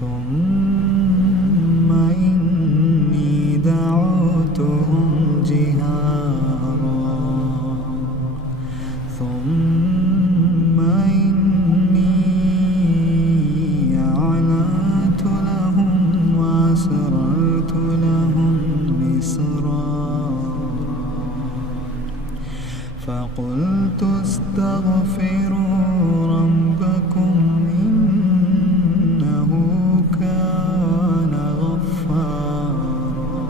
ثم إني دعوتهم جهارا ثم إني أعلنت لهم وأسررت لهم إسرارا فقلت استغفروا ربكم إنه كان غفارا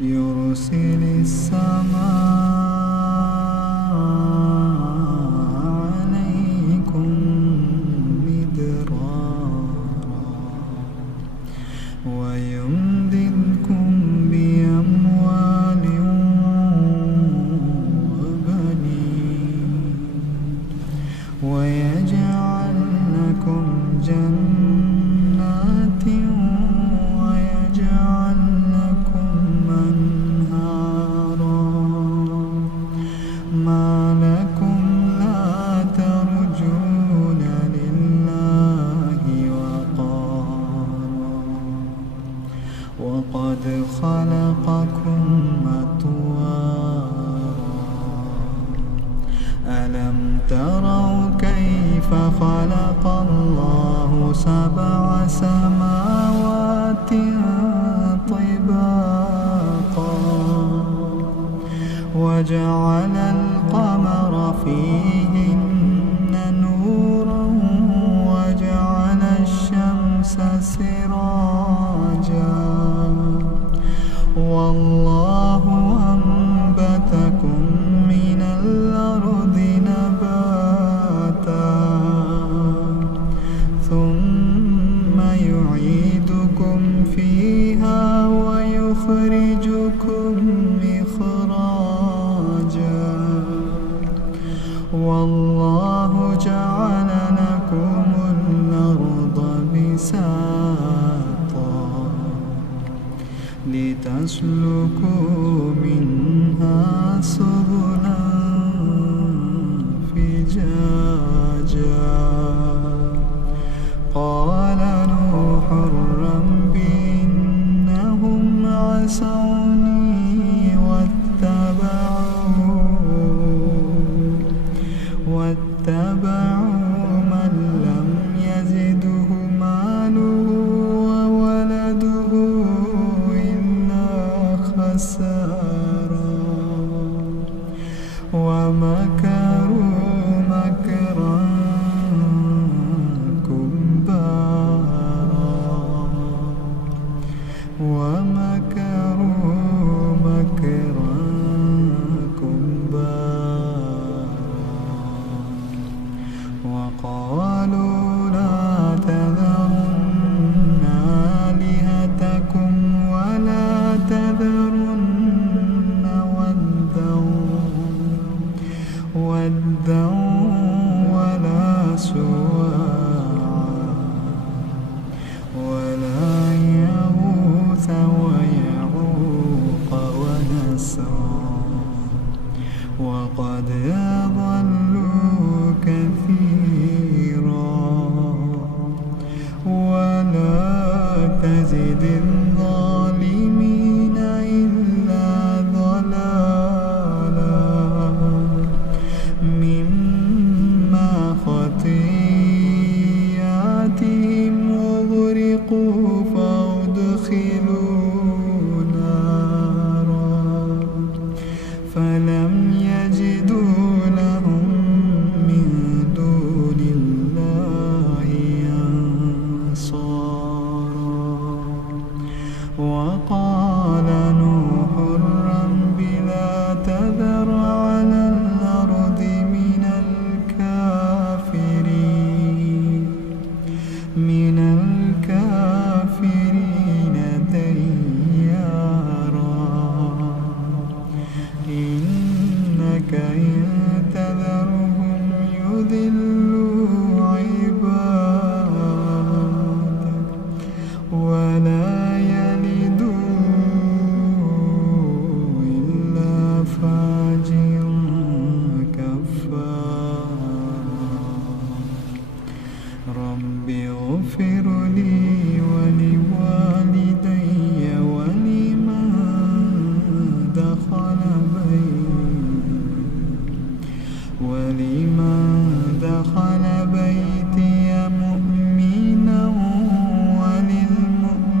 يرسل السماء عليكم مدرارا ويمددكم بأموال وبنين ويجعل لكم جنات ويجعل لكم أنهارا ما لكم لا ترجون لله وقارا وقد خلقكم أطوارا ألم تروا كيف خلق الله 7 سماوات طباقا وجعل القمر فيهن نورا وجعل الشمس سراجا والله أنبتكم من الأرض نباتا ثم يعيدكم فيها ويخرجكم إخراجا والله جعل لكم الأرض بساطا لتسلكوا منها سبلا فجاجا قال نوح رب إنهم عصوني واتبعوا من لم يزده ماله وولده إلا خسارا ومكروا مكرا كبارا ومكروا مكرا كبارا وقالوا لا تذرن آلهتكم ولا تذرن ودا ولا سواعا ولا يغوث ويعوق ونسرا وقد أضلوا كثيرا ولا تزد الظالمين إلا ضلالا مما خطيئاتهم أغرقوا فأدخلوا نارا فلم يجدوا اغفر لي ولوالدي ولمن دخل بيتي مؤمنا وللمؤمنين